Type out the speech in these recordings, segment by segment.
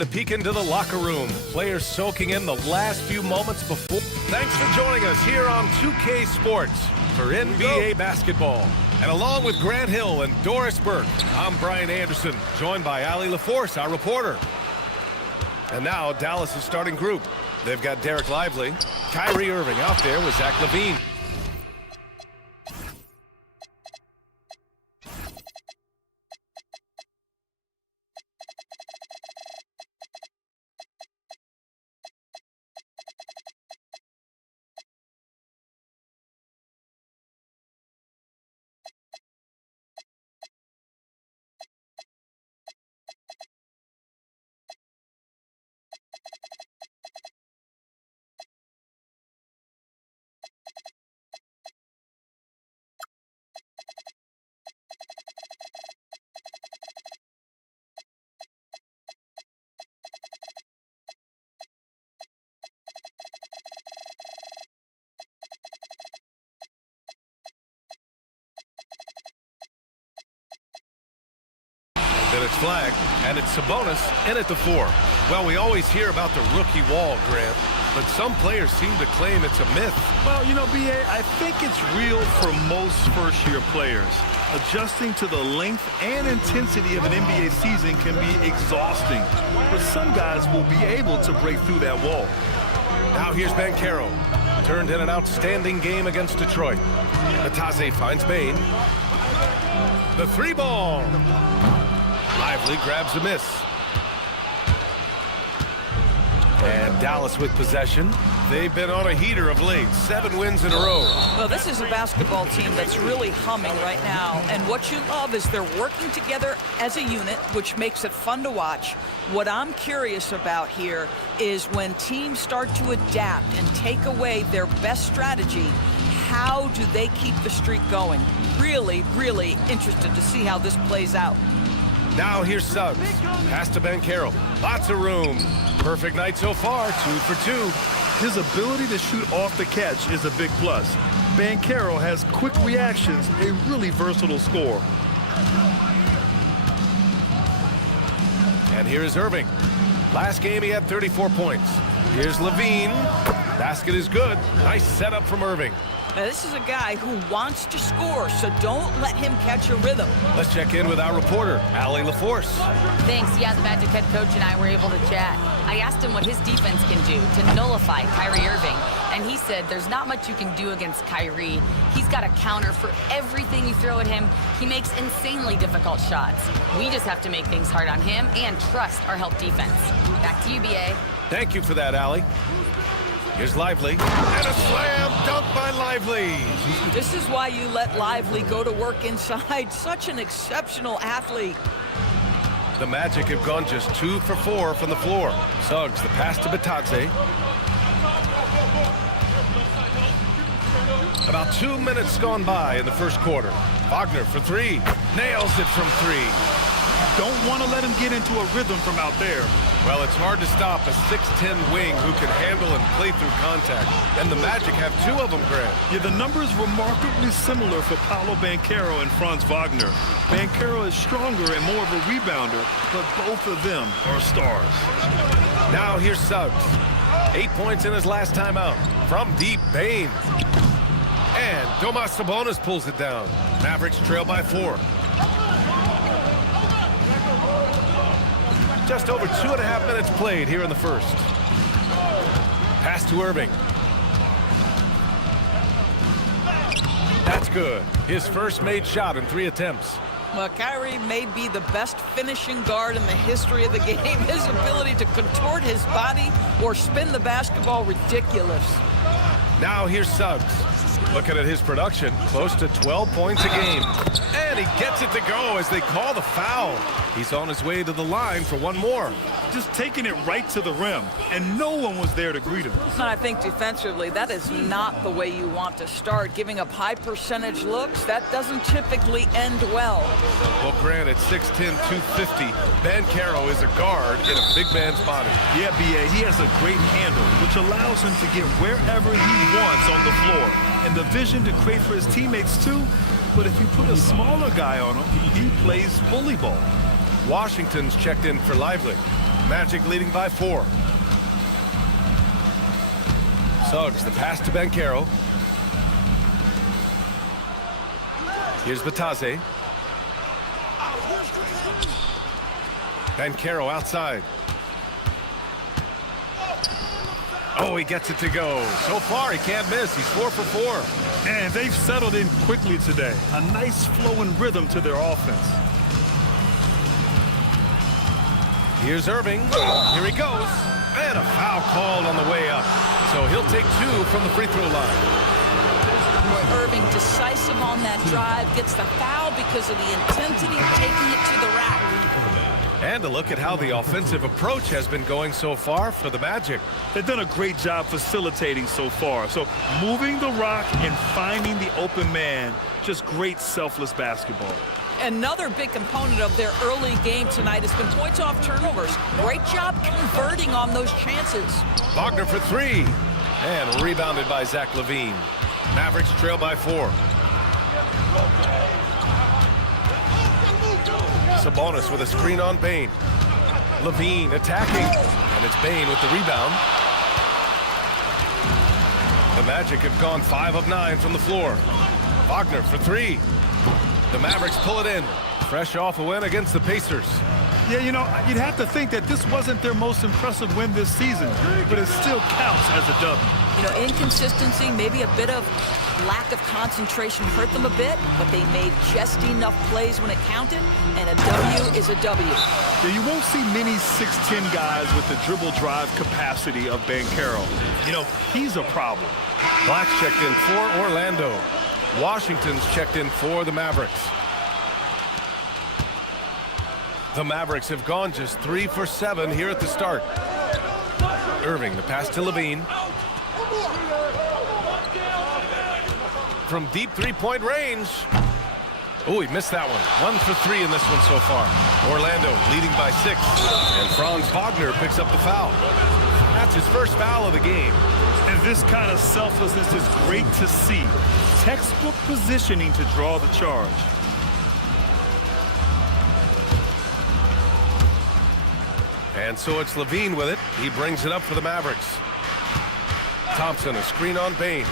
to peek into the locker room. Players soaking in the last few moments before. Thanks for joining us here on 2K Sports for NBA basketball. And along with Grant Hill and Doris Burke, I'm Brian Anderson, joined by Allie LaForce, our reporter. And now Dallas' starting group. They've got Derek Lively, Kyrie Irving out there with Zach LaVine. Then it's flagged, and it's Sabonis in at the 4. Well, we always hear about the rookie wall, Grant, but some players seem to claim it's a myth. Well, you know, B.A., I think it's real for most first-year players. Adjusting to the length and intensity of an NBA season can be exhausting, but some guys will be able to break through that wall. Now here's Banchero. Turned in an outstanding game against Detroit. Ataze finds Bain. The 3-ball. Lively grabs a miss. And Dallas with possession. They've been on a heater of late. 7 wins in a row. Well, this is a basketball team that's really humming right now. And what you love is they're working together as a unit, which makes it fun to watch. What I'm curious about here is when teams start to adapt and take away their best strategy, how do they keep the streak going? Really, really interested to see how this plays out. Now here's Suggs. Pass to Banchero. Lots of room. Perfect night so far, 2 for 2. His ability to shoot off the catch is a big plus. Banchero has quick reactions, a really versatile scorer. And here is Irving. Last game he had 34 points. Here's LaVine. Basket is good. Nice setup from Irving. Now, this is a guy who wants to score, so don't let him catch a rhythm. Let's check in with our reporter, Allie LaForce. Thanks. Yeah, the Magic head coach and I were able to chat. I asked him what his defense can do to nullify Kyrie Irving, and he said there's not much you can do against Kyrie. He's got a counter for everything you throw at him. He makes insanely difficult shots. We just have to make things hard on him and trust our help defense. Back to you, B.A. Thank you for that, Allie. Here's Lively, and a slam dunk by Lively. This is why you let Lively go to work inside. Such an exceptional athlete. The Magic have gone just 2 for 4 from the floor. Suggs, the pass to Batadze. About 2 minutes gone by in the first quarter. Wagner for 3. Nails it from 3. Don't want to let him get into a rhythm from out there. Well, it's hard to stop a 6'10 wing who can handle and play through contact. And the Magic have 2 of them, Grant. Yeah, the numbers remarkably similar for Paolo Banchero and Franz Wagner. Banchero is stronger and more of a rebounder, but both of them are stars. Now here's Suggs. 8 points in his last time out. From deep, Bain. And Domas Sabonis pulls it down. Mavericks trail by 4. Just over 2.5 minutes played here in the first. Pass to Irving. That's good. His first made shot in 3 attempts. Well, Kyrie may be the best finishing guard in the history of the game. His ability to contort his body or spin the basketball, ridiculous. Now here's Suggs. Looking at his production, close to 12 points a game. And he gets it to go as they call the foul. He's on his way to the line for one more. Just taking it right to the rim, and no one was there to greet him. And I think defensively, that is not the way you want to start. Giving up high percentage looks, that doesn't typically end well. Well, granted, 6'10", 250, Banchero is a guard in a big man's body. Yeah, B.A., he has a great handle, which allows him to get wherever he wants on the floor. And the vision to create for his teammates, too. But if you put a smaller guy on him, he plays bully ball. Washington's checked in for Lively. Magic leading by 4. Suggs, the pass to Banchero. Here's Batase. Banchero outside. Oh, he gets it to go. So far, he can't miss. He's 4 for 4. And they've settled in quickly today. A nice flowing rhythm to their offense. Here's Irving. Here he goes. And a foul called on the way up. So he'll take 2 from the free throw line. Boy, Irving decisive on that drive. Gets the foul because of the intensity of taking it to the rack. And a look at how the offensive approach has been going so far for the Magic. They've done a great job facilitating so far. So moving the rock and finding the open man, just great selfless basketball. Another big component of their early game tonight has been points off turnovers. Great job converting on those chances. Wagner for 3. And rebounded by Zach LaVine. Mavericks trail by 4. Sabonis with a screen on Bane. LaVine attacking. And it's Bane with the rebound. The Magic have gone 5 of 9 from the floor. Wagner for 3. The Mavericks pull it in. Fresh off a win against the Pacers. Yeah, you know, you'd have to think that this wasn't their most impressive win this season, but it still counts as a W. You know, inconsistency, maybe a bit of lack of concentration hurt them a bit, but they made just enough plays when it counted, and a W is a W. Yeah, you won't see many 6'10 guys with the dribble drive capacity of Banchero. You know, he's a problem. Black's checked in for Orlando. Washington's checked in for the Mavericks. The Mavericks have gone just 3 for 7 here at the start. Irving, the pass to LaVine. From deep three-point range. Oh, he missed that one. 1 for 3 in this one so far. Orlando leading by 6. And Franz Wagner picks up the foul. That's his first foul of the game. And this kind of selflessness is great to see. Textbook positioning to draw the charge. And so it's LaVine with it. He brings it up for the Mavericks. Thompson, a screen on Bane.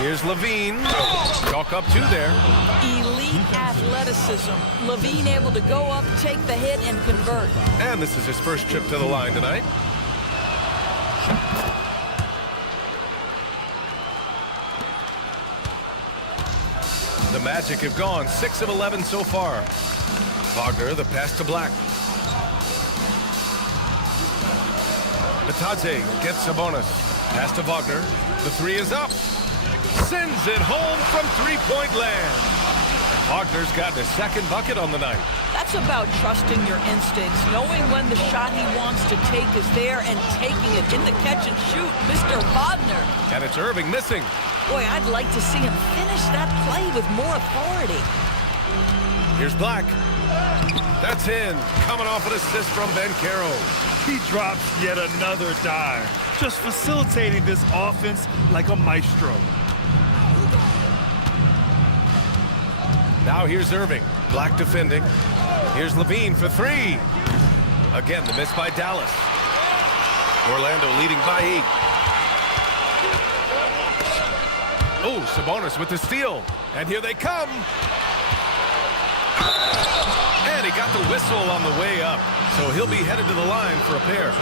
Here's LaVine. Chalk up 2 there. Elite athleticism. LaVine able to go up, take the hit, and convert. And this is his first trip to the line tonight. The Magic have gone 6 of 11 so far. Wagner, the pass to Black. Batadze gets Sabonis. Pass to Wagner. The 3 is up. Sends it home from three-point land. Wagner's gotten his second bucket on the night. That's about trusting your instincts, knowing when the shot he wants to take is there and taking it in the catch and shoot. Mr. Wagner. And it's Irving missing. Boy, I'd like to see him finish that play with more authority. Here's Black. That's in. Coming off an assist from Banchero. He drops yet another dime, just facilitating this offense like a maestro. Now here's Irving. Black defending. Here's LaVine for 3. Again, the miss by Dallas. Orlando leading by 8. Oh, Sabonis with the steal. And here they come. And he got the whistle on the way up. So he'll be headed to the line for a pair.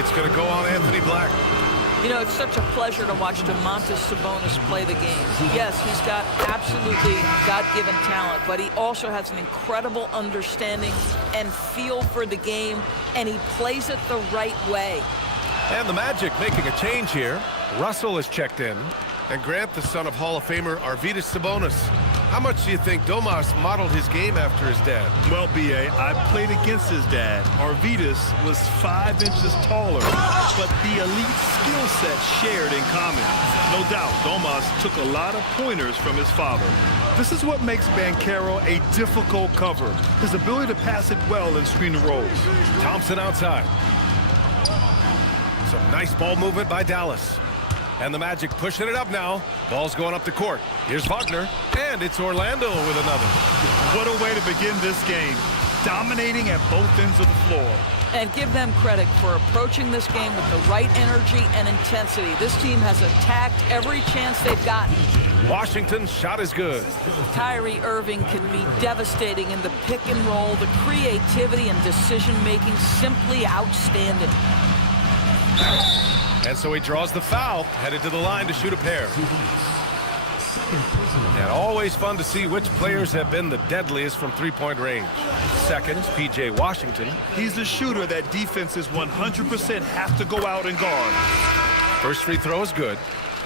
It's going to go on Anthony Black. You know, it's such a pleasure to watch Domantas Sabonis play the game. Yes, he's got absolutely God-given talent, but he also has an incredible understanding and feel for the game, and he plays it the right way. And the Magic making a change here. Russell is checked in. And Grant, the son of Hall of Famer Arvydas Sabonis. How much do you think Domas modeled his game after his dad? Well, B.A., I played against his dad. Arvydas was 5 inches taller, but the elite skill set shared in common. No doubt, Domas took a lot of pointers from his father. This is what makes Banchero a difficult cover, his ability to pass it well in screen and rolls. Thompson outside. Some nice ball movement by Dallas. And the Magic pushing it up now. Ball's going up the court. Here's Wagner, and it's Orlando with another. What a way to begin this game. dominating at both ends of the floor. And give them credit for approaching this game with the right energy and intensity. This team has attacked every chance they've gotten. Washington's shot is good. Kyrie Irving can be devastating in the pick and roll. The creativity and decision-making simply outstanding. And so he draws the foul, headed to the line to shoot a pair. And always fun to see which players have been the deadliest from three-point range. Second, P.J. Washington. He's the shooter that defenses 100% have to go out and guard. First free throw is good.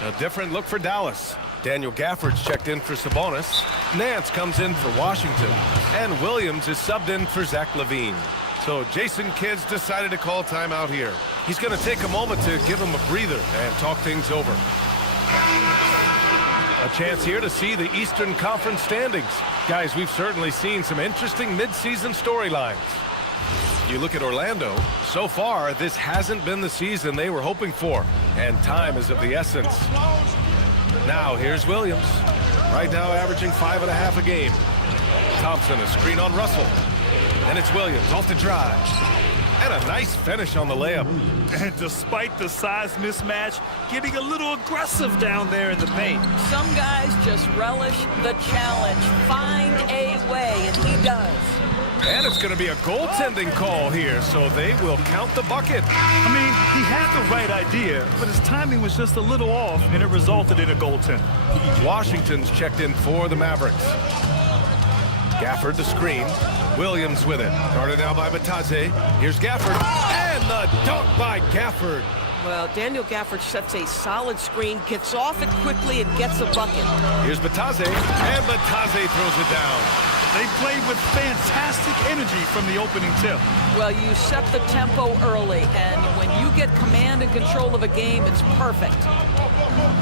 A different look for Dallas. Daniel Gafford's checked in for Sabonis. Nance comes in for Washington. And Williams is subbed in for Zach LaVine. So Jason Kidd's decided to call timeout here. He's going to take a moment to give him a breather and talk things over. A chance here to see the Eastern Conference standings. Guys, we've certainly seen some interesting midseason storylines. You look at Orlando, so far this hasn't been the season they were hoping for, and time is of the essence. Now here's Williams, right now averaging 5.5 a game. Thompson, a screen on Russell, and it's Williams off the drive. And a nice finish on the layup. And despite the size mismatch, getting a little aggressive down there in the paint. Some guys just relish the challenge. Find a way, and he does. And it's going to be a goaltending call here, so they will count the bucket. I mean, he had the right idea, but his timing was just a little off, and it resulted in a goaltend. Washington's checked in for the Mavericks. Gafford the screen. Williams with it. Guarded now by Batadze. Here's Gafford. And the dunk by Gafford. Well, Daniel Gafford sets a solid screen, gets off it quickly, and gets a bucket. Here's Batadze. And Batadze throws it down. They played with fantastic energy from the opening tip. Well, you set the tempo early, and when you get command and control of a game, it's perfect.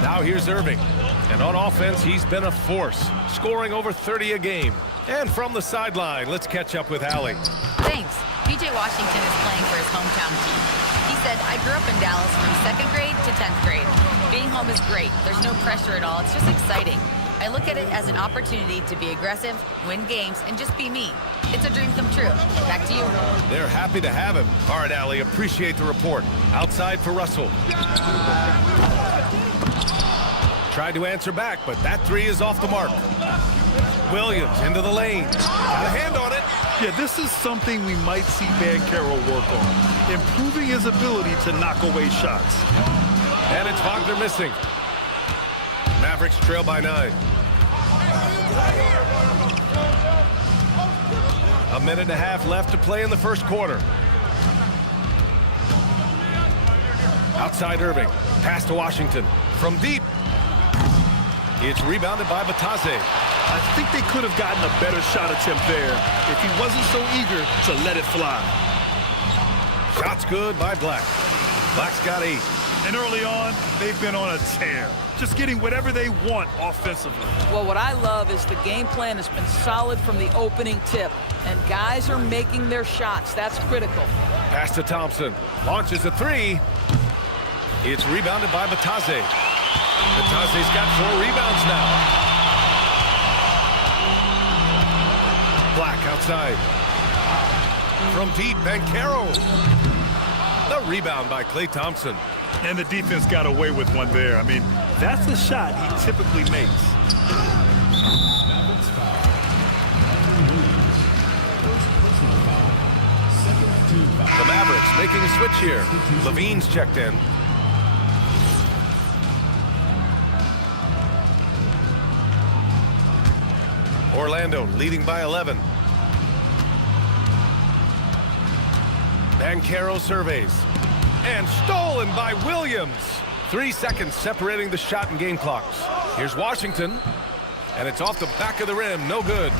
Now here's Irving. And on offense, he's been a force, scoring over 30 a game. And from the sideline, let's catch up with Allie. Thanks. P.J. Washington is playing for his hometown team. He said, I grew up in Dallas from 2nd grade to 10th grade. Being home is great. There's no pressure at all. It's just exciting. I look at it as an opportunity to be aggressive, win games, and just be me. It's a dream come true. Back to you. They're happy to have him. All right, Allie, appreciate the report. Outside for Russell. Tried to answer back, but that three is off the mark. Williams into the lane. Got a hand on it. Yeah, this is something we might see Carroll work on. Improving his ability to knock away shots. And it's Wagner missing. Mavericks trail by 9. A minute and a half left to play in the first quarter. Outside Irving. Pass to Washington. From deep. It's rebounded by Batadze. I think they could have gotten a better shot attempt there if he wasn't so eager to let it fly. Shot's good by Black. Black's got 8. And early on, they've been on a tear. Just getting whatever they want offensively. Well, what I love is the game plan has been solid from the opening tip. And guys are making their shots. That's critical. Pass to Thompson. Launches a 3. It's rebounded by Batadze. Batadze's got 4 rebounds now. Black outside. From deep, Banchero. The rebound by Klay Thompson. And the defense got away with one there. I mean, that's the shot he typically makes. The Mavericks making a switch here. Levine's checked in. Orlando leading by 11. Banchero surveys. And stolen by Williams. 3 seconds separating the shot and game clocks. Here's Washington. And it's off the back of the rim. No good.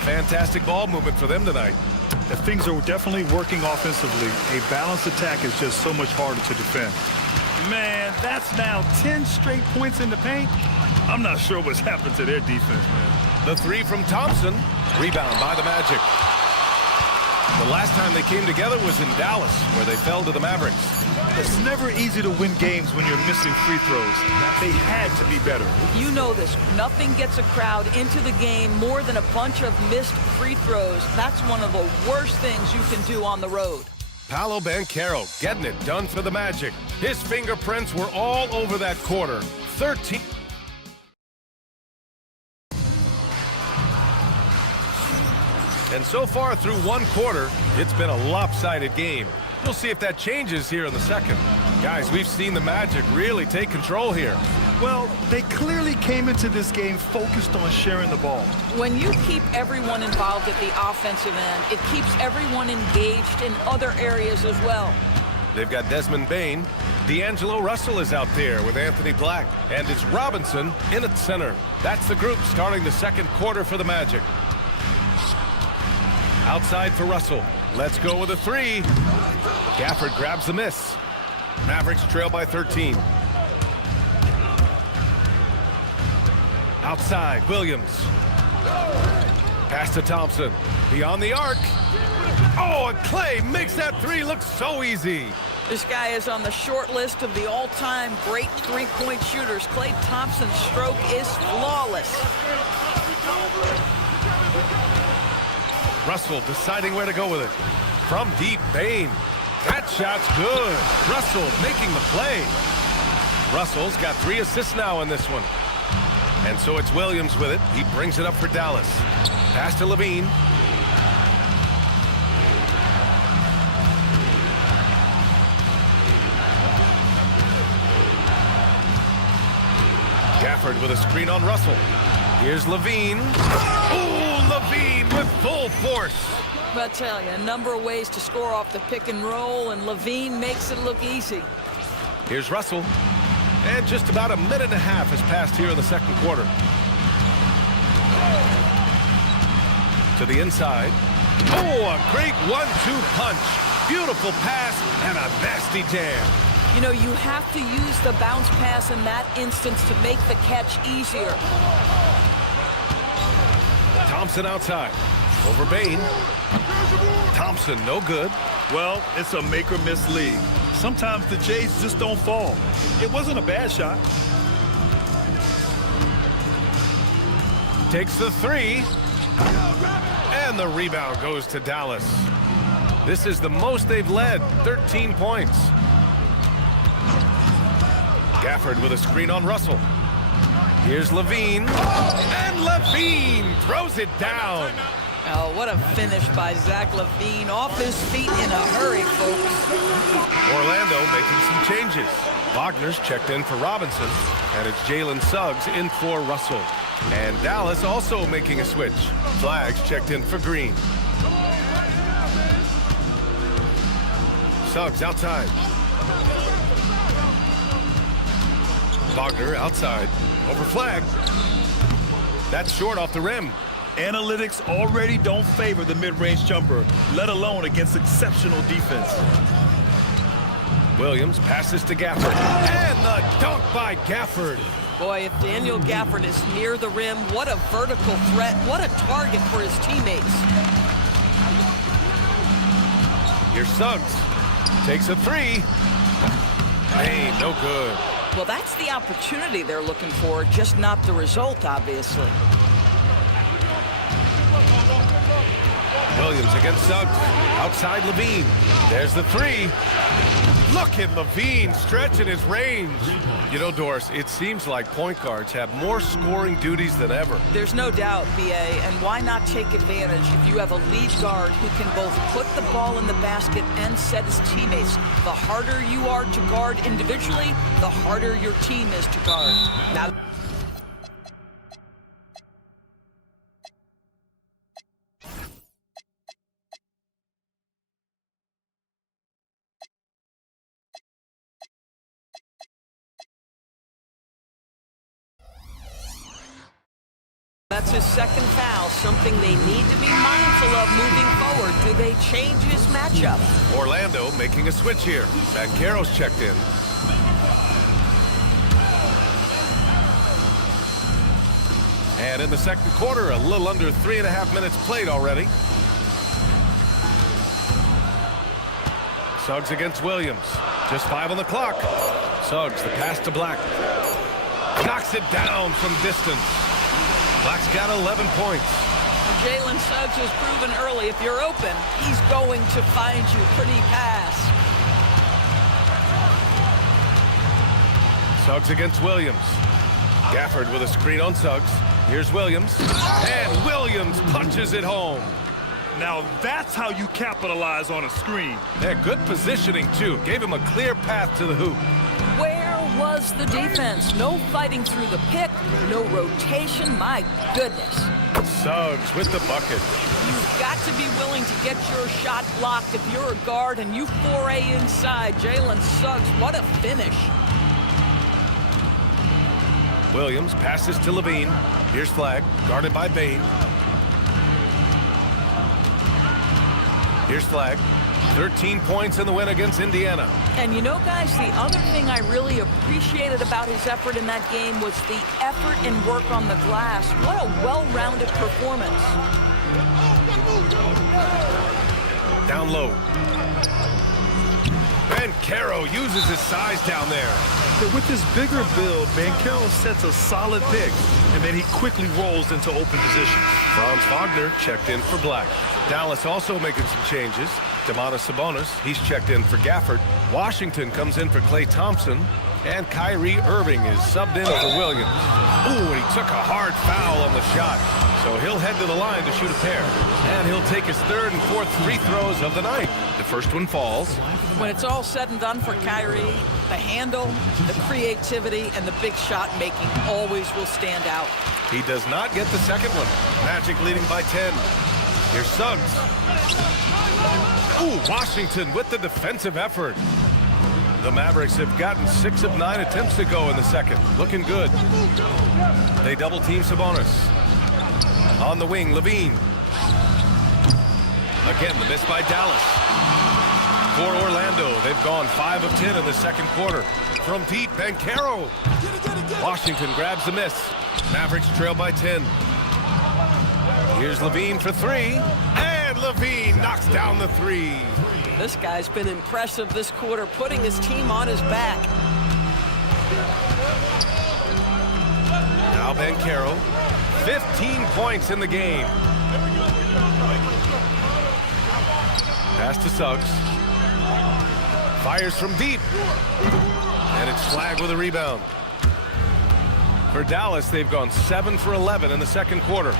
Fantastic ball movement for them tonight. Things are definitely working offensively. A balanced attack is just so much harder to defend. Man, that's now 10 straight points in the paint. I'm not sure what's happened to their defense, man. The 3 from Thompson. Rebound by the Magic. The last time they came together was in Dallas, where they fell to the Mavericks. It's never easy to win games when you're missing free throws. They had to be better. You know this. Nothing gets a crowd into the game more than a bunch of missed free throws. That's one of the worst things you can do on the road. Paolo Banchero getting it done for the Magic. His fingerprints were all over that quarter. 13. And so far through one quarter, it's been a lopsided game. We'll see if that changes here in the second. Guys, we've seen the Magic really take control here. Well, they clearly came into this game focused on sharing the ball. When you keep everyone involved at the offensive end, it keeps everyone engaged in other areas as well. They've got Desmond Bane. D'Angelo Russell is out there with Anthony Black. And it's Robinson in at center. That's the group starting the second quarter for the Magic. Outside for Russell. Let's go with a three. Gafford grabs the miss. Mavericks trail by 13. Outside, Williams. Pass to Thompson. Beyond the arc. Oh, and Clay makes that three look so easy. This guy is on the short list of the all-time great three-point shooters. Klay Thompson's stroke is flawless. Russell deciding where to go with it. From deep, Bane. That shot's good. Russell making the play. Russell's got 3 assists now in this one. And so it's Williams with it. He brings it up for Dallas. Pass to Levine. Gafford with a screen on Russell. Here's Levine. Ooh, Levine with full force. But I tell you, a number of ways to score off the pick and roll, and Levine makes it look easy. Here's Russell. And just about a minute and a half has passed here in the second quarter. To the inside. Oh, a great 1-2 punch. Beautiful pass and a nasty jam. You know, you have to use the bounce pass in that instance to make the catch easier. Thompson outside. Over Bane. Thompson, no good. Well, it's a make-or-miss league. Sometimes the Jays just don't fall. It wasn't a bad shot. Takes the three. And the rebound goes to Dallas. This is the most they've led, 13 points. Gafford with a screen on Russell. Here's Levine. And Levine throws it down. Oh, what a finish by Zach Levine. Off his feet in a hurry, folks. Orlando making some changes. Wagner's checked in for Robinson. And it's Jalen Suggs in for Russell. And Dallas also making a switch. Flags checked in for Green. Suggs outside. Wagner outside. Over flag. That's short off the rim. Analytics already don't favor the mid-range jumper, let alone against exceptional defense. Williams passes to Gafford. And the dunk by Gafford. Boy, if Daniel Gafford is near the rim, what a vertical threat. What a target for his teammates. Here's Suggs. Takes a three. Hey, no good. Well, that's the opportunity they're looking for, just not the result, obviously. Williams against Suggs. Outside Levine. There's the three. Look at Levine stretching his range. You know, Doris, it seems like point guards have more scoring duties than ever. There's no doubt, BA, and why not take advantage if you have a lead guard who can both put the ball in the basket and set his teammates. The harder you are to guard individually, the harder your team is to guard. Now, that's his second foul, something they need to be mindful of moving forward. Do they change his matchup? Orlando making a switch here. Banchero's checked in. And in the second quarter, a little under 3.5 minutes played already. Suggs against Williams. Just 5 on the clock. Suggs, the pass to Black. Knocks it down from distance. Black's got 11 points. Jalen Suggs has proven early, if you're open, he's going to find you. Pretty pass. Suggs against Williams. Gafford with a screen on Suggs. Here's Williams. And Williams punches it home. Now that's how you capitalize on a screen. Yeah, good positioning, too. Gave him a clear path to the hoop. Where was the defense? No fighting through the pick, no rotation. My goodness. Suggs with the bucket. You've got to be willing to get your shot blocked if you're a guard and you foray inside. Jalen Suggs, what a finish. Williams passes to Levine. Here's Flag, guarded by Bain. Here's Flag. 13 points in the win against Indiana. And you know, guys, the other thing I really appreciated about his effort in that game was the effort and work on the glass. What a well-rounded performance. Down low. Bankero uses his size down there. But with this bigger build, Bankero sets a solid pick, and then he quickly rolls into open position. Franz Wagner checked in for Black. Dallas also making some changes. Domantas Sabonis, he's checked in for Gafford. Washington comes in for Klay Thompson. And Kyrie Irving is subbed in for Williams. Ooh, and he took a hard foul on the shot. So he'll head to the line to shoot a pair. And he'll take his 3rd and 4th free throws of the night. The first one falls. When it's all said and done for Kyrie, the handle, the creativity, and the big shot making always will stand out. He does not get the second one. Magic leading by 10. Here's Suggs. Ooh, Washington with the defensive effort. The Mavericks have gotten 6 of 9 attempts to go in the second. Looking good. They double-team Sabonis. On the wing, Levine. Again, the miss by Dallas. For Orlando, they've gone 5 of 10 in the second quarter. From deep, Bankero. Washington grabs the miss. Mavericks trail by 10. Here's Levine for 3. And Levine knocks down the 3. This guy's been impressive this quarter, putting his team on his back. Now Bankero, 15 points in the game. Pass to Suggs. Fires from deep. And it's Flag with a rebound. For Dallas, they've gone 7 for 11 in the second quarter.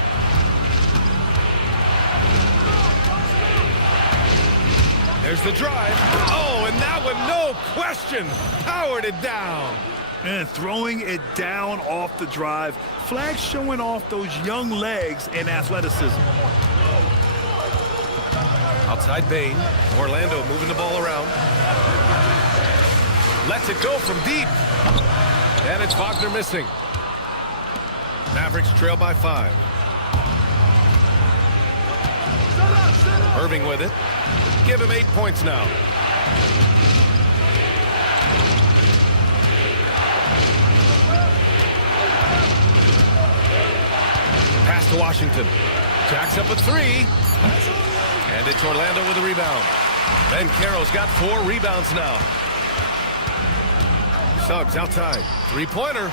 There's the drive. Oh, and that one, no question, powered it down. And throwing it down off the drive. Flag showing off those young legs and athleticism. Outside Bain. Orlando moving the ball around. Lets it go from deep. And it's Wagner missing. Mavericks trail by 5. Irving with it. Give him 8 points now. Pass to Washington. Jacks up a 3. And it's Orlando with a rebound. Bankero's got 4 rebounds now. Suggs outside. 3-pointer.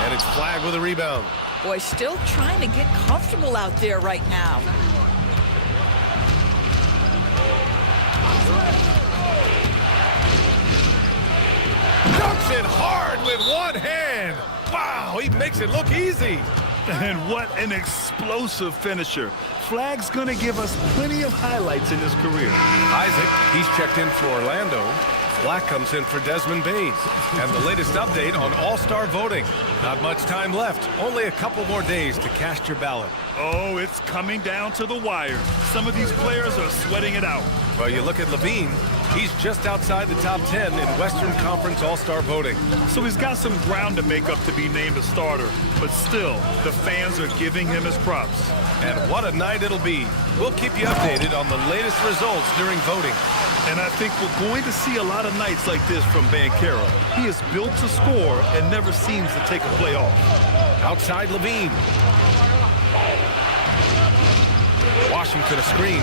And it's Flag with a rebound. Boy, still trying to get comfortable out there right now. Dunks it hard with one hand. Wow, he makes it look easy. And what an explosive finisher. Flag's going to give us plenty of highlights in his career. Isaac, he's checked in for Orlando. Black comes in for Desmond Bain. And the latest update on All-Star voting. Not much time left. Only a couple more days to cast your ballot. Oh, it's coming down to the wire. Some of these players are sweating it out. Well, you look at Levine. He's just outside the top 10 in Western Conference All-Star voting. So he's got some ground to make up to be named a starter. But still, the fans are giving him his props. And what a night it'll be. We'll keep you updated on the latest results during voting. And I think we're going to see a lot of nights like this from Bankero. He is built to score and never seems to take a play off. Outside Levine. Washington a screen.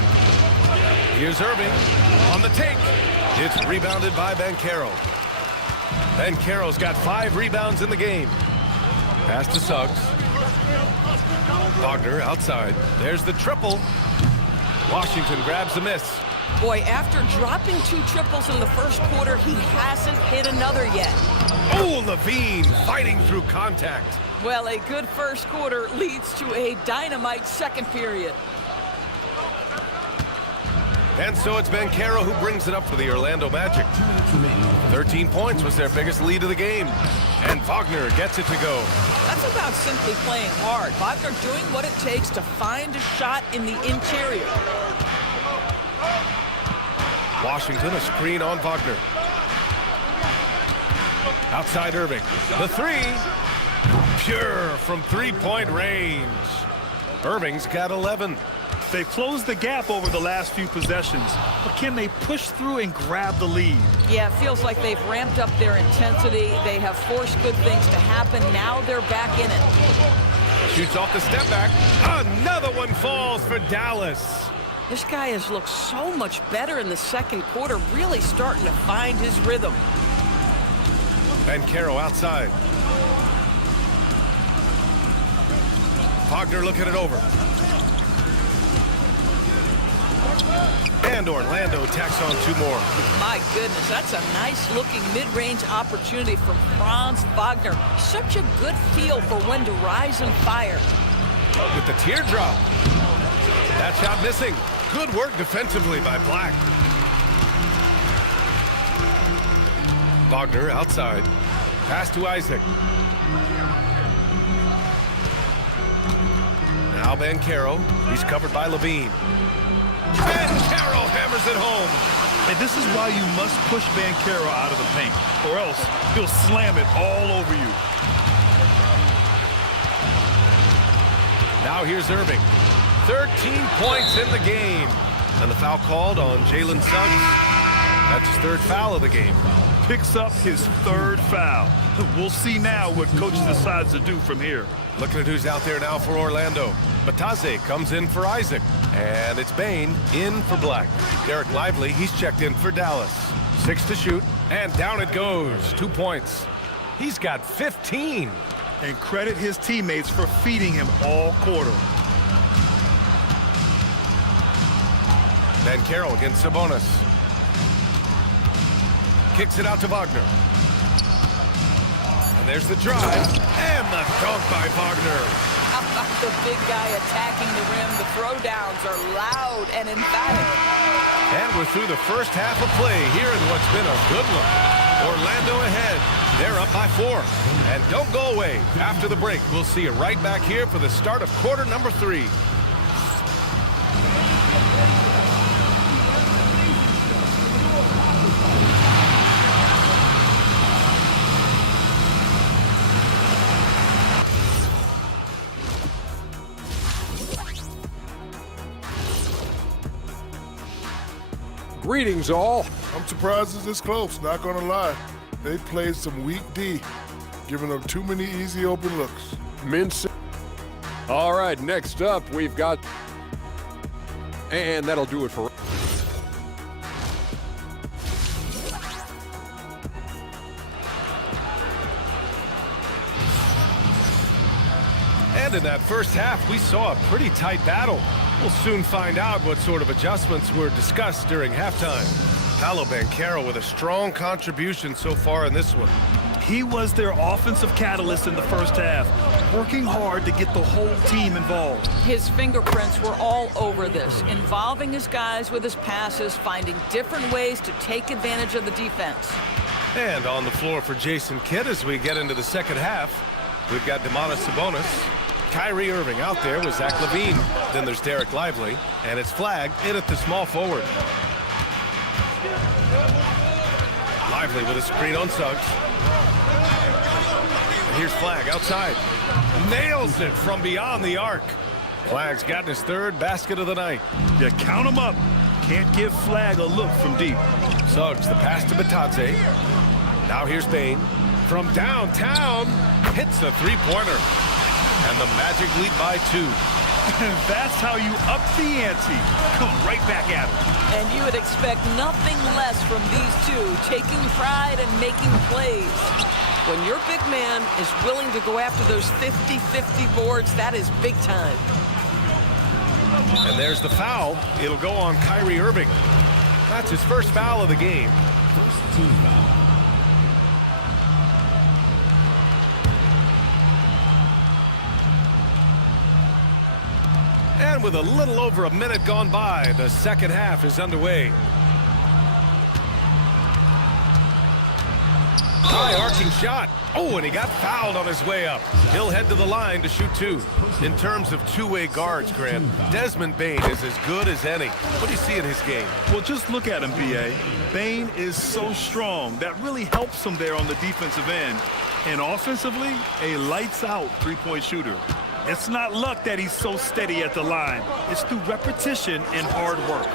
Here's Irving on the take. It's rebounded by Banchero. Banchero's got 5 rebounds in the game. Pass to Suggs. Wagner outside. There's the triple. Washington grabs the miss. Boy, after dropping 2 triples in the first quarter, he hasn't hit another yet. Oh, Levine fighting through contact. Well, a good first quarter leads to a dynamite second period. And so it's Banchero who brings it up for the Orlando Magic. 13 points was their biggest lead of the game. And Wagner gets it to go. That's about simply playing hard. Wagner doing what it takes to find a shot in the interior. Washington, a screen on Wagner. Outside Irving. The 3. Pure from 3-point range. Irving's got 11. They've closed the gap over the last few possessions, but can they push through and grab the lead? Yeah, it feels like they've ramped up their intensity. They have forced good things to happen. Now they're back in it. Shoots off the step back. Another one falls for Dallas. This guy has looked so much better in the second quarter, really starting to find his rhythm. Banchero outside. Wagner looking it over. And Orlando tacks on 2 more. My goodness, that's a nice-looking mid-range opportunity from Franz Wagner. Such a good feel for when to rise and fire. With the teardrop. That shot missing. Good work defensively by Black. Wagner outside. Pass to Isaac. Now Banchero. He's covered by Levine. Banchero hammers it home. And this is why you must push Banchero out of the paint, or else he'll slam it all over you. Now here's Irving. 13 points in the game. And the foul called on Jalen Suggs. That's his 3rd foul of the game. Picks up his 3rd foul. We'll see now what coach decides to do from here. Looking at who's out there now for Orlando. Bataze comes in for Isaac. And it's Bain in for Black. Derek Lively, he's checked in for Dallas. 6 to shoot, and down it goes. 2 points. He's got 15. And credit his teammates for feeding him all quarter. Banchero against Sabonis. Kicks it out to Wagner. And there's the drive. And the dunk by Wagner. How about the big guy attacking the rim? The throwdowns are loud and emphatic. And we're through the first half of play here in what's been a good one. Orlando ahead. They're up by 4. And don't go away. After the break, we'll see you right back here for the start of quarter number 3. Greetings, all. I'm surprised it's this close, not gonna lie. They played some weak D, giving them too many easy open looks. All right, next up, we've got... And that'll do it for... And in that first half, we saw a pretty tight battle. We'll soon find out what sort of adjustments were discussed during halftime. Paolo Banchero with a strong contribution so far in this one. He was their offensive catalyst in the first half, working hard to get the whole team involved. His fingerprints were all over this, involving his guys with his passes, finding different ways to take advantage of the defense. And on the floor for Jason Kidd as we get into the second half, we've got Domantas Sabonis. Kyrie Irving out there with Zach LaVine. Then there's Derek Lively, and it's flagged in at the small forward. Lively with a screen on Suggs. And here's Flag outside. Nails it from beyond the arc. Flag's gotten his 3rd basket of the night. Yeah, count him up. Can't give Flag a look from deep. Suggs, the pass to Bataze. Now here's Bain. From downtown, hits a 3-pointer. And the Magic lead by 2. That's how you up the ante. Come right back at him. And you would expect nothing less from these two, taking pride and making plays. When your big man is willing to go after those 50-50 boards, that is big time. And there's the foul. It'll go on Kyrie Irving. That's his first foul of the game. First team foul. And with a little over a minute gone by, the second half is underway. High arcing shot. Oh, and he got fouled on his way up. He'll head to the line to shoot two. In terms of two-way guards, Grant, Desmond Bane is as good as any. What do you see in his game? Well, just look at him, B.A. Bane is so strong. That really helps him there on the defensive end. And offensively, a lights-out three-point shooter. It's not luck that he's so steady at the line. It's through repetition and hard work.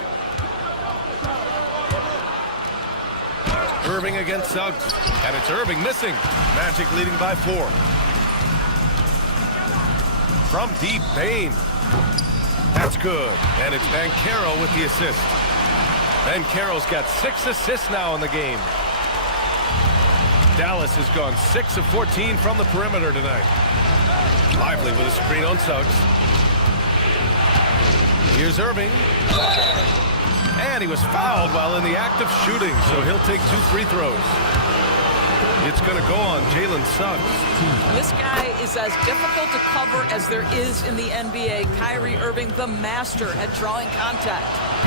Irving against Suggs. And it's Irving missing. Magic leading by 4. From deep, Bane. That's good. And it's Banchero with the assist. Banchero's got 6 assists now in the game. Dallas has gone 6 of 14 from the perimeter tonight. Lively with a screen on Suggs. Here's Irving. And he was fouled while in the act of shooting, so he'll take 2 free throws. It's going to go on Jalen Suggs. This guy is as difficult to cover as there is in the NBA. Kyrie Irving, the master at drawing contact.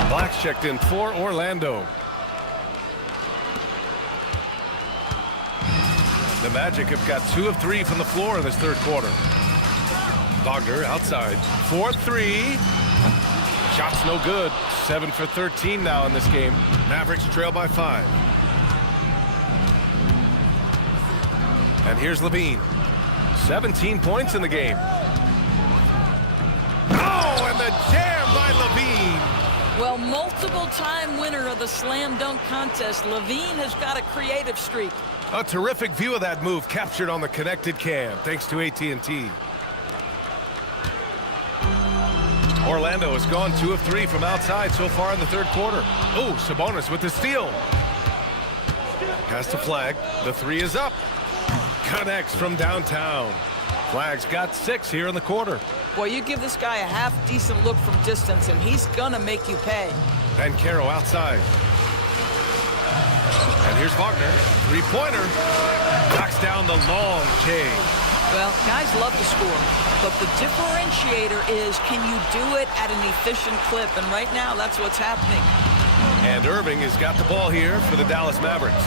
Black's checked in for Orlando. The Magic have got 2 of 3 from the floor in this third quarter. Wagner outside. 4-3. Shot's no good. 7 for 13 now in this game. Mavericks trail by 5. And here's Levine. 17 points in the game. Oh, and the jam by Levine. Well, multiple-time winner of the slam dunk contest, Levine has got a creative streak. A terrific view of that move captured on the connected cam, thanks to AT&T. Orlando has gone 2 of 3 from outside so far in the third quarter. Oh, Sabonis with the steal. Has to Flag. The 3 is up. Connects from downtown. Flag's got 6 here in the quarter. Boy, you give this guy a half-decent look from distance, and he's gonna make you pay. Banchero outside. And here's Wagner. 3-pointer. Knocks down the long J. Well, guys love to score, but the differentiator is, can you do it at an efficient clip? And right now, that's what's happening. And Irving has got the ball here for the Dallas Mavericks.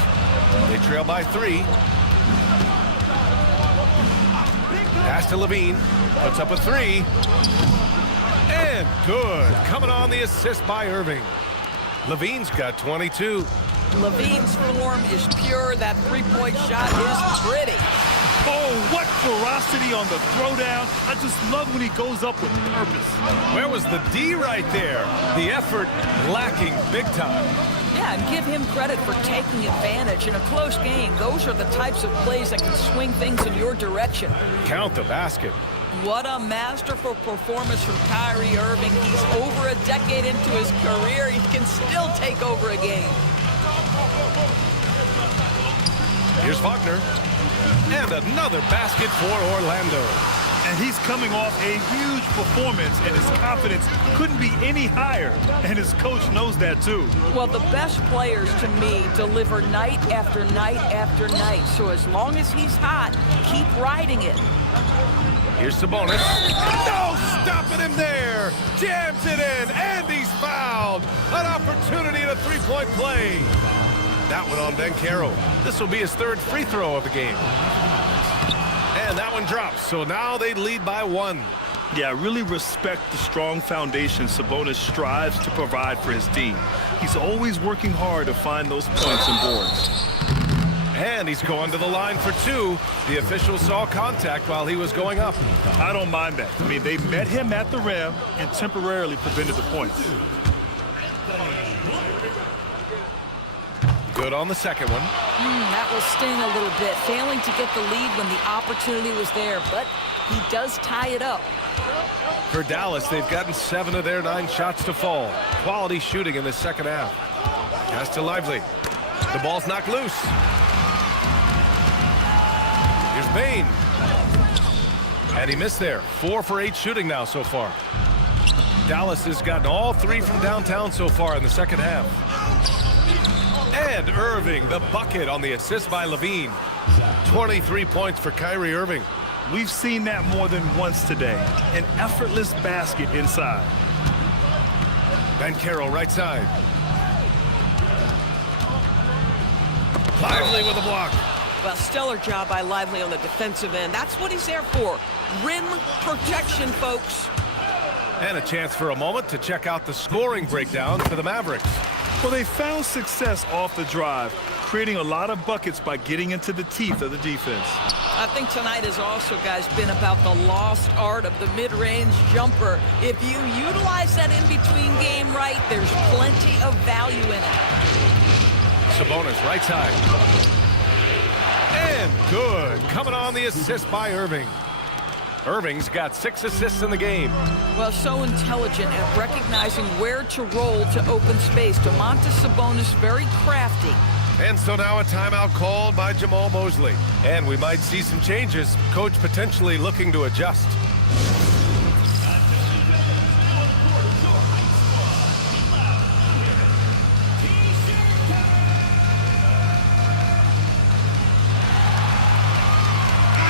They trail by 3. Pass to Levine. Puts up a 3. And good. Coming on the assist by Irving. Levine's got 22. Levine's form is pure. That three-point shot is pretty. Oh, what ferocity on the throwdown. I just love when he goes up with purpose. Where was the D right there? The effort lacking big time. Yeah, and give him credit for taking advantage. In a close game, those are the types of plays that can swing things in your direction. Count the basket. What a masterful performance from Kyrie Irving. He's over a decade into his career. He can still take over a game. Here's Wagner. And another basket for Orlando. And he's coming off a huge performance, and his confidence couldn't be any higher. And his coach knows that, too. Well, the best players, to me, deliver night after night after night. So as long as he's hot, keep riding it. Here's Sabonis. No stopping him there. Jams it in, and he's fouled. An opportunity at a three-point play. That one on Banchero. This will be his 3rd free throw of the game. And that one drops, so now they lead by 1. Yeah, I really respect the strong foundation Sabonis strives to provide for his team. He's always working hard to find those points and boards. And he's going to the line for 2. The official saw contact while he was going up. I don't mind that. I mean, they met him at the rim and temporarily prevented the points. Good on the second one. That will sting a little bit, failing to get the lead when the opportunity was there, but he does tie it up. For Dallas, they've gotten 7 of their 9 shots to fall. Quality shooting in the second half. Pass to Lively. The ball's knocked loose. Here's Bain. And he missed there. 4 for 8 shooting now so far. Dallas has gotten all 3 from downtown so far in the second half. And Irving, the bucket on the assist by Levine. 23 points for Kyrie Irving. We've seen that more than once today. An effortless basket inside. Banchero right side. Lively with a block. Well, stellar job by Lively on the defensive end. That's what he's there for. Rim protection, folks. And a chance for a moment to check out the scoring breakdown for the Mavericks. Well, they found success off the drive, creating a lot of buckets by getting into the teeth of the defense. I think tonight has also, guys, been about the lost art of the mid-range jumper. If you utilize that in-between game right, there's plenty of value in it. Sabonis right side. And good. Coming on the assist by Irving. Irving's got 6 assists in the game. Well, so intelligent at recognizing where to roll to open space. Domantas Sabonis, very crafty. And so now a timeout called by Jamal Mosley. And we might see some changes. Coach potentially looking to adjust.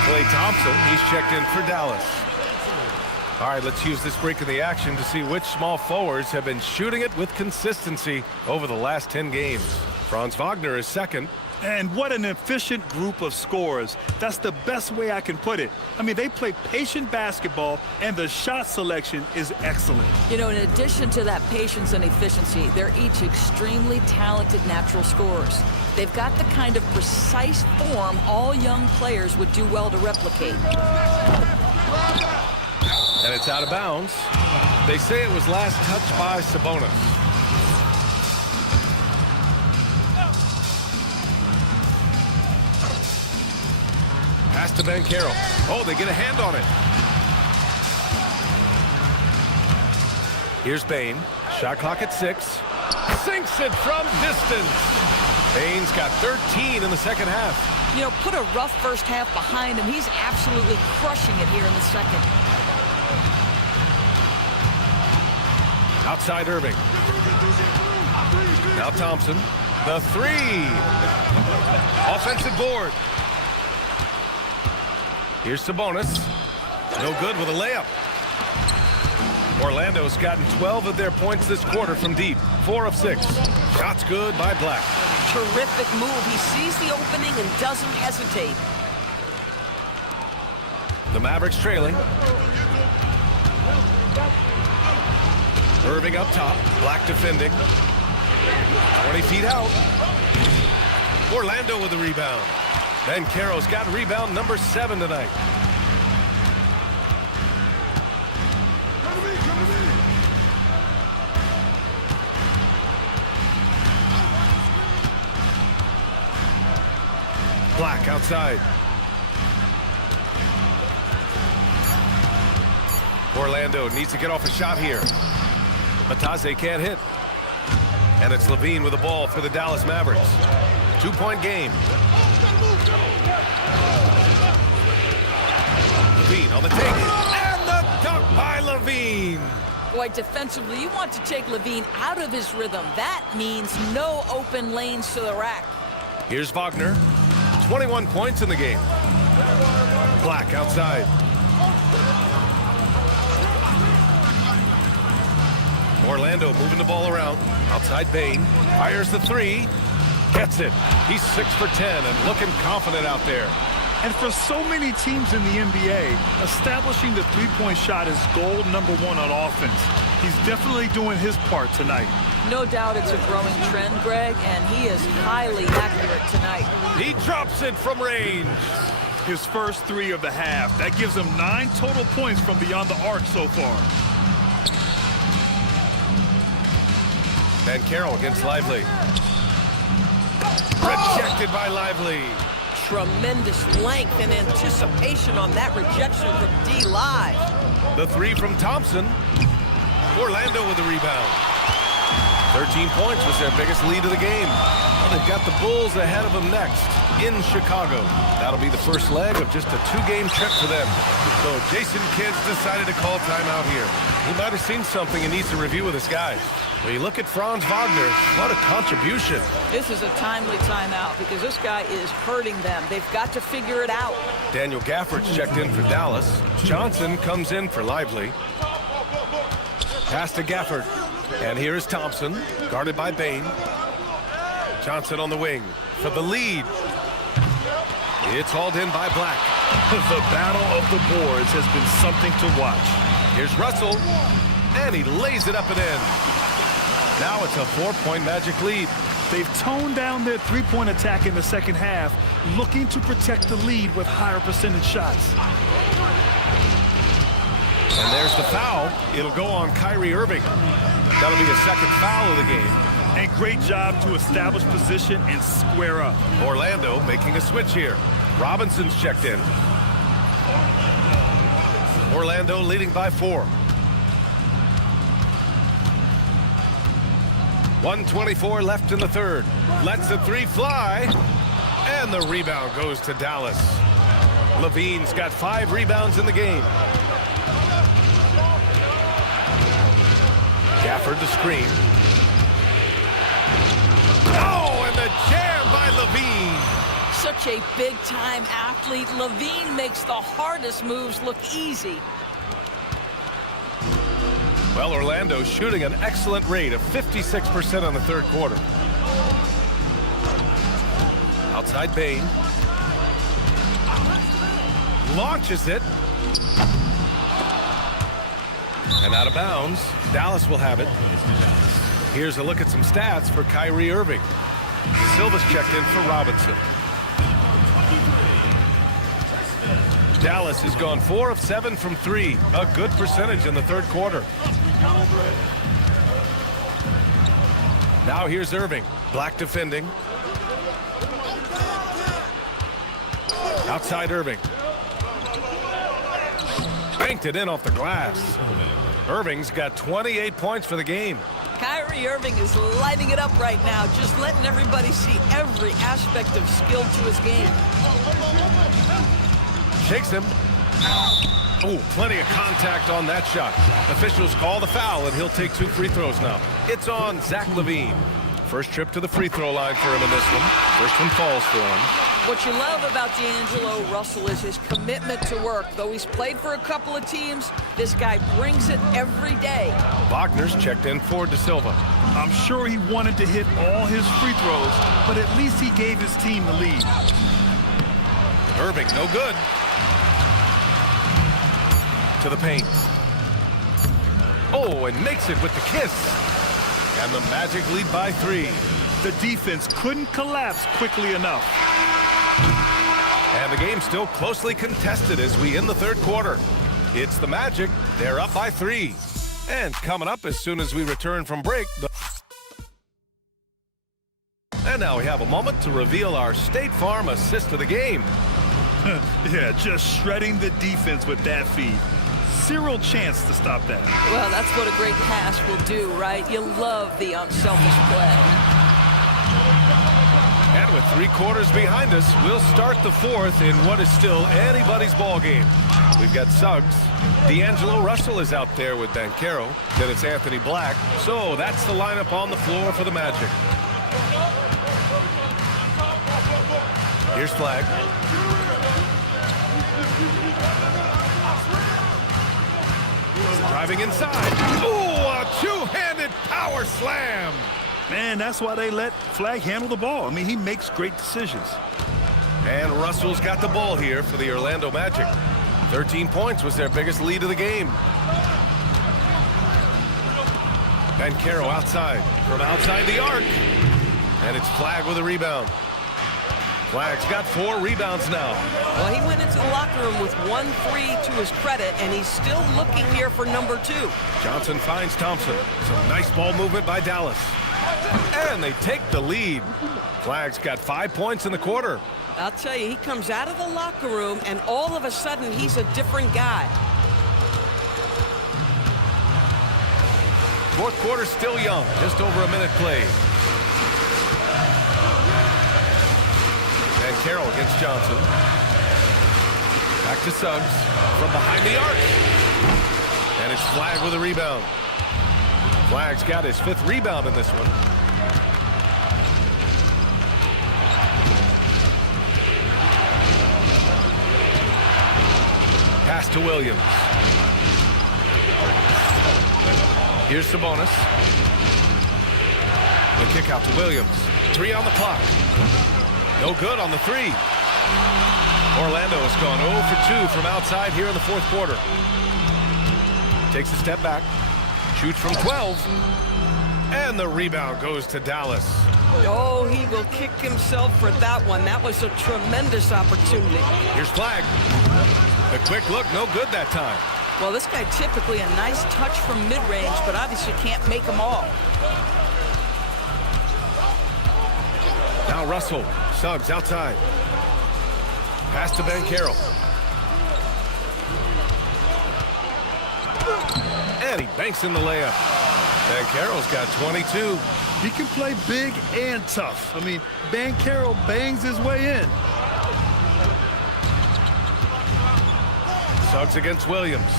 Klay Thompson, he's checked in for Dallas. All right, let's use this break in the action to see which small forwards have been shooting it with consistency over the last 10 games. Franz Wagner is second. And what an efficient group of scorers. That's the best way I can put it. I mean, they play patient basketball, and the shot selection is excellent. You know, in addition to that patience and efficiency, they're each extremely talented natural scorers. They've got the kind of precise form all young players would do well to replicate. And it's out of bounds. They say it was last touched by Sabonis. Pass to Banchero. Oh, they get a hand on it. Here's Bain. Shot clock at 6. Sinks it from distance. Bain's got 13 in the second half. You know, put a rough first half behind him. He's absolutely crushing it here in the second. Outside Irving. Now Thompson. The 3. Offensive board. Here's Sabonis. No good with a layup. Orlando's gotten 12 of their points this quarter from deep. 4 of 6. Shots good by Black. Terrific move. He sees the opening and doesn't hesitate. The Mavericks trailing. Irving up top. Black defending. 20 feet out. Orlando with the rebound. Banchero's got rebound number 7 tonight. Black outside. Orlando needs to get off a shot here. Matase can't hit. And it's Levine with the ball for the Dallas Mavericks. 2-point game. Levine on the take. And the dunk by Levine. Boy, defensively, you want to take Levine out of his rhythm. That means no open lanes to the rack. Here's Wagner. 21 points in the game. Black outside. Orlando moving the ball around. Outside Bain. Fires the 3. Gets it. He's 6 for 10 and looking confident out there. And for so many teams in the NBA, establishing the three-point shot is goal number 1 on offense. He's definitely doing his part tonight. No doubt it's a growing trend, Greg, and he is highly accurate tonight. He drops it from range. His first 3 of the half. That gives him 9 total points from beyond the arc so far. Banchero against Lively. Rejected by Lively. Tremendous length and anticipation on that rejection from D Live. The three from Thompson. Orlando with the rebound. 13 points was their biggest lead of the game. Well, they've got the Bulls ahead of them next in Chicago. That'll be the first leg of just a 2-game trip for them. So Jason Kidd's decided to call timeout here. He might have seen something and needs to review with his guys. When you look at Franz Wagner, what a contribution. This is a timely timeout because this guy is hurting them. They've got to figure it out. Daniel Gafford's checked in for Dallas. Johnson comes in for Lively. Pass to Gafford. And here is Thompson, guarded by Bain. Johnson on the wing for the lead. It's hauled in by Black. The battle of the boards has been something to watch. Here's Russell, and he lays it up and in. Now it's a 4-point Magic lead. They've toned down their three-point attack in the second half, looking to protect the lead with higher percentage shots. And there's the foul. It'll go on Kyrie Irving. That'll be a second foul of the game. And great job to establish position and square up. Orlando making a switch here. Robinson's checked in. Orlando leading by 4. 1:24 left in the third. Lets the three fly. And the rebound goes to Dallas. Levine's got 5 rebounds in the game. Gafford the screen. Oh, and the jam by Levine. Such a big-time athlete. Levine makes the hardest moves look easy. Well, Orlando's shooting an excellent rate of 56% on the third quarter. Outside Bain. Launches it. And out of bounds. Dallas will have it. Here's a look at some stats for Kyrie Irving. Silva's checked in for Robinson. Dallas has gone 4 of 7 from 3. A good percentage in the third quarter. Now here's Irving. Black defending. Outside Irving. Banked it in off the glass. Irving's got 28 points for the game. Kyrie Irving is lighting it up right now, just letting everybody see every aspect of skill to his game. Shakes him. Oh, plenty of contact on that shot. Officials call the foul, and he'll take 2 free throws now. It's on Zach LaVine. First trip to the free throw line for him in this one. First one falls for him. What you love about D'Angelo Russell is his commitment to work. Though he's played for a couple of teams, this guy brings it every day. Wagner's checked in for De Silva. I'm sure he wanted to hit all his free throws, but at least he gave his team the lead. Irving, no good. To the paint. Oh, and makes it with the kiss. And the Magic lead by 3. The defense couldn't collapse quickly enough. And the game's still closely contested as we end the third quarter. It's the Magic. They're up by 3. And coming up as soon as we return from break. And now we have a moment to reveal our State Farm assist of the game. Yeah, just shredding the defense with that feed. Zero chance to stop that. Well, that's what a great pass will do, right? You love the unselfish play. And with 3 quarters behind us, we'll start the fourth in what is still anybody's ball game. We've got Suggs. D'Angelo Russell is out there with Banchero. Then it's Anthony Black. So that's the lineup on the floor for the Magic. Here's Flag. Driving inside. Oh, a 2-handed power slam. Man, that's why they let Flag handle the ball. I mean, he makes great decisions. And Russell's got the ball here for the Orlando Magic. 13 points was their biggest lead of the game. Banchero outside. From outside the arc. And it's Flag with a rebound. Flag's got 4 rebounds now. Well, he went into the locker room with 1 3 to his credit, and he's still looking here for number 2. Johnson finds Thompson. Some nice ball movement by Dallas. And they take the lead. Flag's got 5 points in the quarter. I'll tell you, he comes out of the locker room, and all of a sudden, he's a different guy. Fourth quarter still young, just over a minute played. And Carroll against Johnson. Back to Suggs from behind the arc. And it's Flag with a rebound. Flag's got his 5th rebound in this one. Pass to Williams. Here's Sabonis. The kick out to Williams. 3 on the clock. No good on the 3. Orlando has gone 0 for 2 from outside here in the fourth quarter. Takes a step back. Shoots from 12. And the rebound goes to Dallas. Oh, he will kick himself for that one. That was a tremendous opportunity. Here's Flag. A quick look, no good that time. Well, this guy typically a nice touch from mid-range, but obviously can't make them all. Now Russell. Suggs outside. Pass to Ben Carroll. And he banks in the layup. Ben Carroll's got 22. He can play big and tough. I mean, Ben Carroll bangs his way in. Suggs against Williams.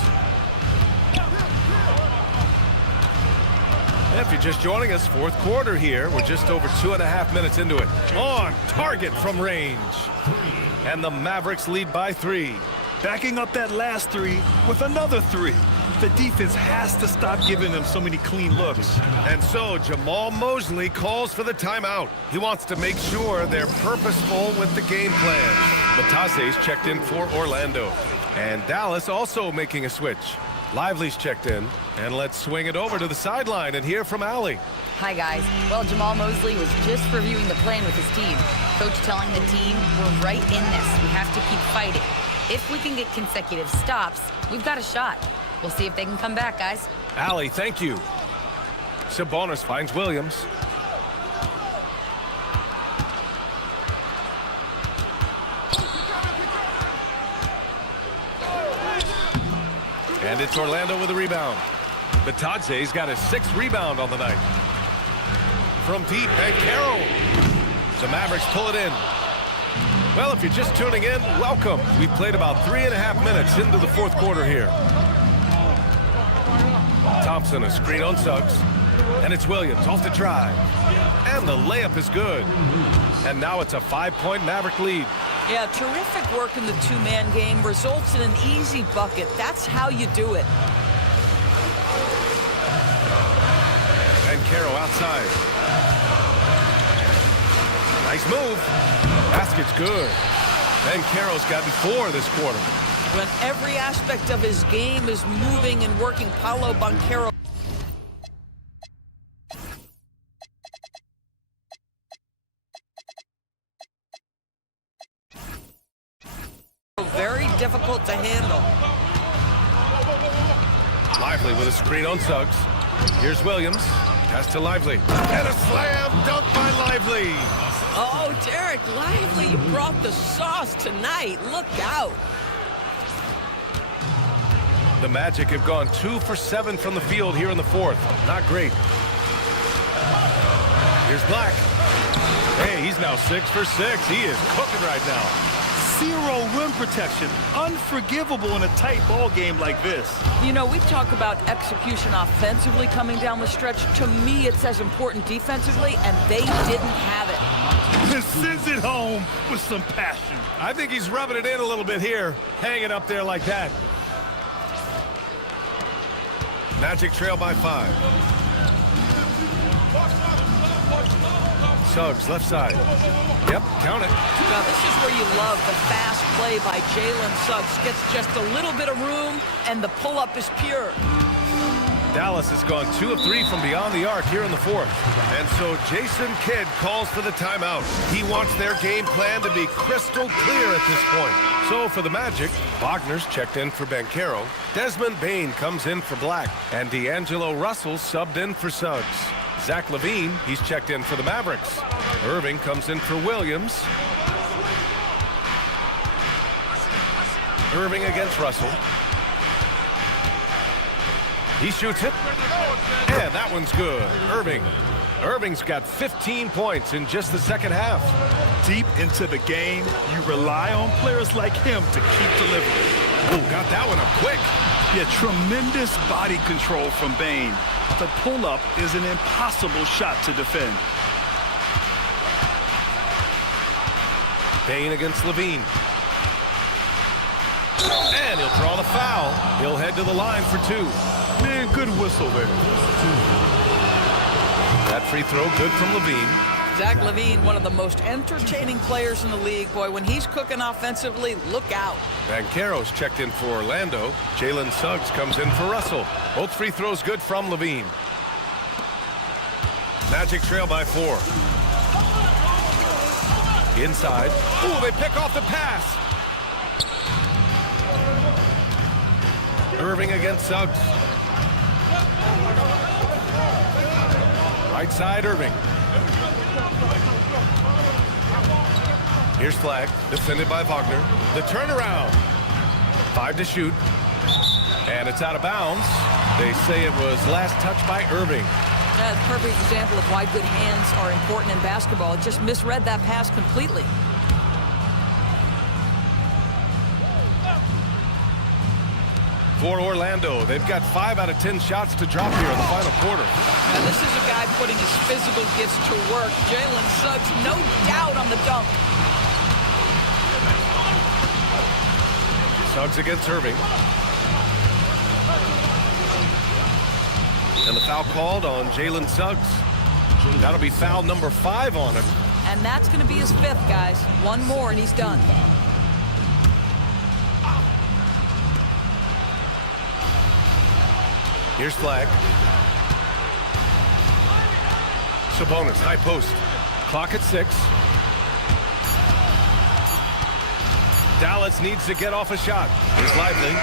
If you're just joining us, fourth quarter here. We're just over 2.5 minutes into it. On target from range. And the Mavericks lead by 3. Backing up that last 3 with another 3. The defense has to stop giving them so many clean looks. And so Jamal Mosley calls for the timeout. He wants to make sure they're purposeful with the game plan. Batase's checked in for Orlando. And Dallas also making a switch. Lively's checked in. And let's swing it over to the sideline and hear from Ally. Hi, guys. Well, Jamal Mosley was just reviewing the plan with his team. Coach telling the team, we're right in this. We have to keep fighting. If we can get consecutive stops, we've got a shot. We'll see if they can come back, guys. Ally, thank you. Sabonis finds Williams. And it's Orlando with a rebound. Batase's got his 6th rebound on the night. From deep, and Carroll. The Mavericks pull it in. Well, if you're just tuning in, welcome. We've played about 3.5 minutes into the fourth quarter here. Thompson, a screen on Suggs. And it's Williams off the drive. And the layup is good. And now it's a 5-point Maverick lead. Yeah, terrific work in the two-man game results in an easy bucket. That's how you do it. And Carroll outside. Nice move. Basket's good. And Carroll's gotten 4 this quarter. When every aspect of his game is moving and working, Paolo Banchero. Very difficult to handle. Lively with a screen on Suggs. Here's Williams. Pass to Lively. And a slam dunk by Lively. Oh, Derek Lively, you brought the sauce tonight. Look out. The Magic have gone 2 for 7 from the field here in the fourth. Not great. Here's Black. Hey, he's now 6 for 6. He is cooking right now. 0 rim protection. Unforgivable in a tight ball game like this. You know, we talk about execution offensively coming down the stretch. To me, it's as important defensively, and they didn't have it. Sends it home with some passion. I think he's rubbing it in a little bit here. Hanging up there like that. Magic trail by 5. Suggs, left side. Yep, count it. Now, this is where you love the fast play by Jalen Suggs. Gets just a little bit of room, and the pull-up is pure. Dallas has gone 2 of 3 from beyond the arc here in the fourth. And so Jason Kidd calls for the timeout. He wants their game plan to be crystal clear at this point. So for the Magic, Wagner's checked in for Banchero. Desmond Bane comes in for Black. And D'Angelo Russell subbed in for Suggs. Zach LaVine, he's checked in for the Mavericks. Irving comes in for Williams. Irving against Russell. He shoots it. And that one's good. Irving's got 15 points in just the second half. Deep into the game, you rely on players like him to keep delivering. Oh, got that one up quick. Yeah, tremendous body control from Bane. The pull-up is an impossible shot to defend. Bane against LaVine. And he'll draw the foul. He'll head to the line for 2. Man, good whistle there. That free throw good from LaVine. Zach LaVine, one of the most entertaining players in the league. Boy, when he's cooking offensively, look out. Banchero's checked in for Orlando. Jalen Suggs comes in for Russell. Both free throws good from LaVine. Magic trail by 4. Inside. Ooh, they pick off the pass. Irving against Suggs. Right side, Irving. Here's Flag, defended by Wagner. The turnaround. 5 to shoot. And it's out of bounds. They say it was last touched by Irving. That's a perfect example of why good hands are important in basketball. Just misread that pass completely. For Orlando, they've got 5 out of 10 shots to drop here in the final quarter. Now, this is a guy putting his physical gifts to work. Jalen Suggs, no doubt on the dunk. Suggs against Irving. And the foul called on Jalen Suggs. That'll be foul number 5 on him. And that's going to be his 5th, guys. One more and he's done. Here's Flag. Sabonis, high post. Clock at 6. Dallas needs to get off a shot. Here's Lively.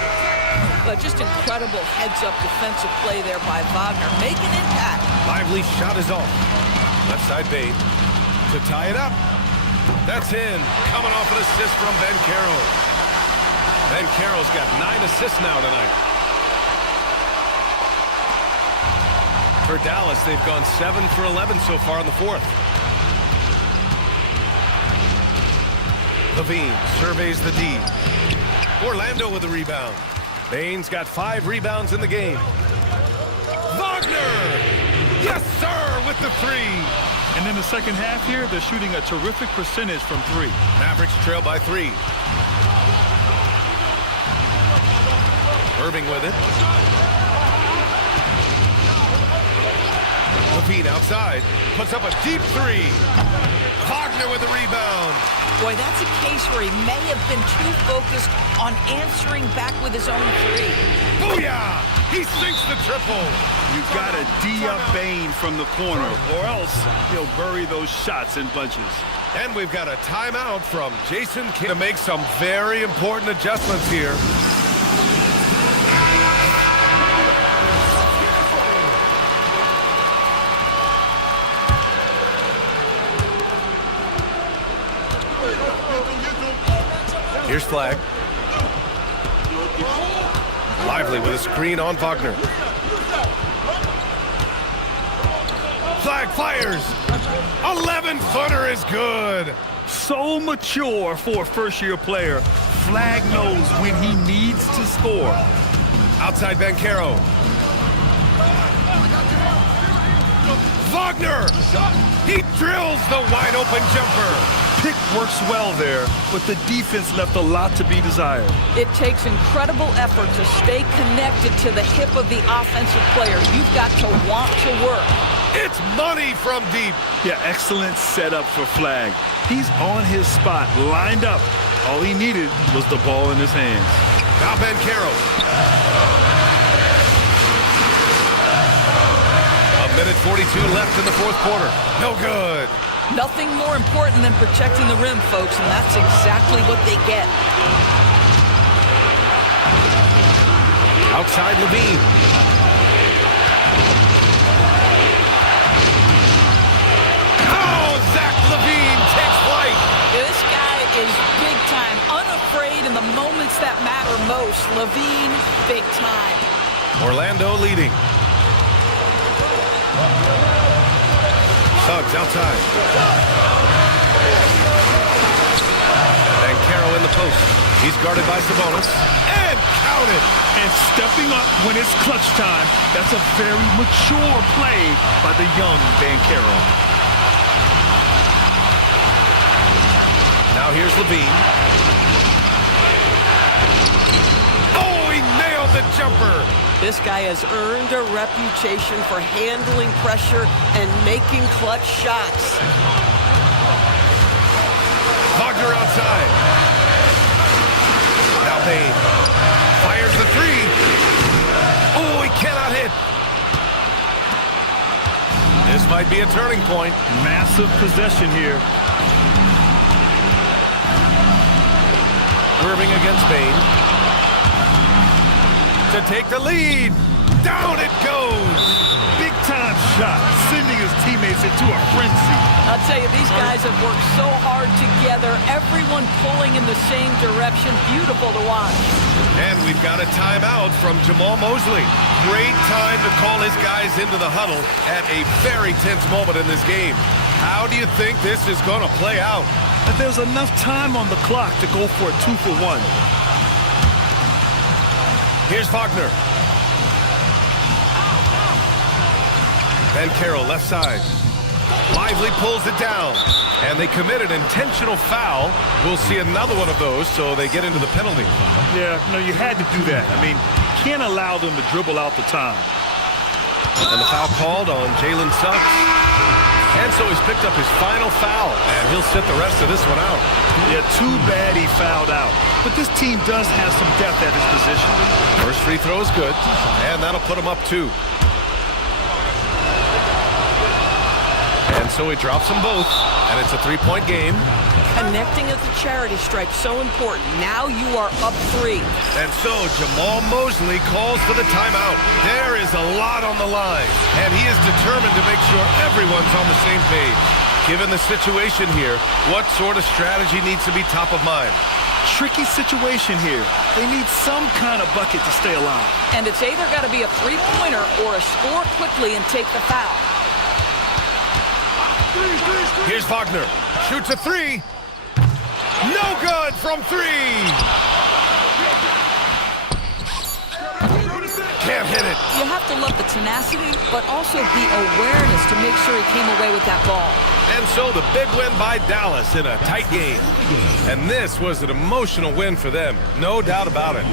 But just incredible heads-up defensive play there by Wagner. Make an impact. Lively's shot is off. Left side Bane to tie it up. That's in. Coming off an assist from Banchero. Banchero's got 9 assists now tonight. For Dallas, they've gone 7 for 11 so far in the 4th. LaVine surveys the D. Orlando with a rebound. Bane's got 5 rebounds in the game. Wagner! Yes, sir, with the 3. And in the second half here, they're shooting a terrific percentage from 3. Mavericks Trail by 3. Irving with it. LaVine outside, puts up a deep 3. Wagner with the rebound. Boy, that's a case where he may have been too focused on answering back with his own 3. Booyah! He sinks the triple. You got to D up Bane from the corner, or else he'll bury those shots in bunches. And we've got a timeout from Jason Kidd to make some very important adjustments here. Here's Flag. Lively with a screen on Wagner. Flag fires. 11-footer is good. So mature for a first-year player. Flag knows when he needs to score. Outside Banchero. Wagner. He drills the wide-open jumper. Pick works well there, but the defense left a lot to be desired. It takes incredible effort to stay connected to the hip of the offensive player. You've got to want to work. It's money from deep. Yeah, excellent setup for Flag. He's on his spot, lined up. All he needed was the ball in his hands. Now Banchero. A minute 42 left in the 4th quarter. No good. Nothing more important than protecting the rim, folks, and that's exactly what they get. Outside Levine. Oh, Zach Levine takes flight. This guy is big time, unafraid in the moments that matter most. Levine, big time. Orlando leading. Suggs outside. And Caro in the post. He's guarded by Sabonis. And counted. And stepping up when it's clutch time. That's a very mature play by the young Caro. Now here's Levine. Oh, he nailed the jumper. This guy has earned a reputation for handling pressure and making clutch shots. Wagner outside. Now Payne fires the three. Oh, he cannot hit. This might be a turning point. Massive possession here. Irving against Payne. To take the lead. Down it goes. Big time shot, sending his teammates into a frenzy. I'll tell you, these guys have worked so hard together, everyone pulling in the same direction. Beautiful to watch. And we've got a timeout from Jamal Mosley. Great time to call his guys into the huddle at a very tense moment in this game. How do you think this is going to play out? But there's enough time on the clock to go for a 2-for-1. Here's Wagner. And Carroll left side. Lively pulls it down. And they commit an intentional foul. We'll see another one of those, so they get into the penalty. Yeah, no, you had to do that. I mean, can't allow them to dribble out the time. And the foul called on Jalen Suggs. And so he's picked up his final foul, and he'll sit the rest of this one out. Yeah, too bad he fouled out. But this team does have some depth at his position. First free throw is good, and that'll put him up 2. And so he drops them both, and it's a 3-point game. Connecting at the charity stripe, so important. Now you are up 3. And so Jamal Mosley calls for the timeout. There is a lot on the line, and he is determined to make sure everyone's on the same page. Given the situation here, what sort of strategy needs to be top of mind? Tricky situation here. They need some kind of bucket to stay alive. And it's either got to be a three-pointer or a score quickly and take the foul. Here's Wagner. Shoots a 3. No good from 3. Can't hit it. You have to love the tenacity, but also the awareness to make sure he came away with that ball. And so the big win by Dallas in a tight game. And this was an emotional win for them, no doubt about it.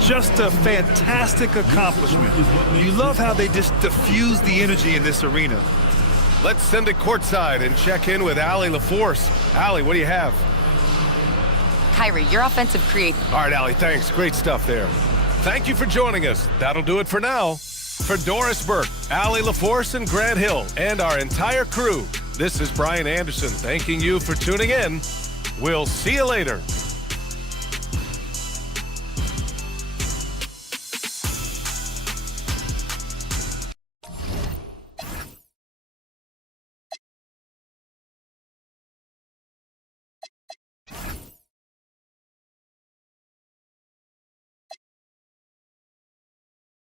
Just a fantastic accomplishment. You love how they just diffuse the energy in this arena. Let's send it courtside and check in with Ally LaForce. Ally, what do you have? Kyrie, your offensive create. All right, Ally, thanks. Great stuff there. Thank you for joining us. That'll do it for now. For Doris Burke, Ally LaForce, and Grant Hill, and our entire crew, this is Brian Anderson thanking you for tuning in. We'll see you later.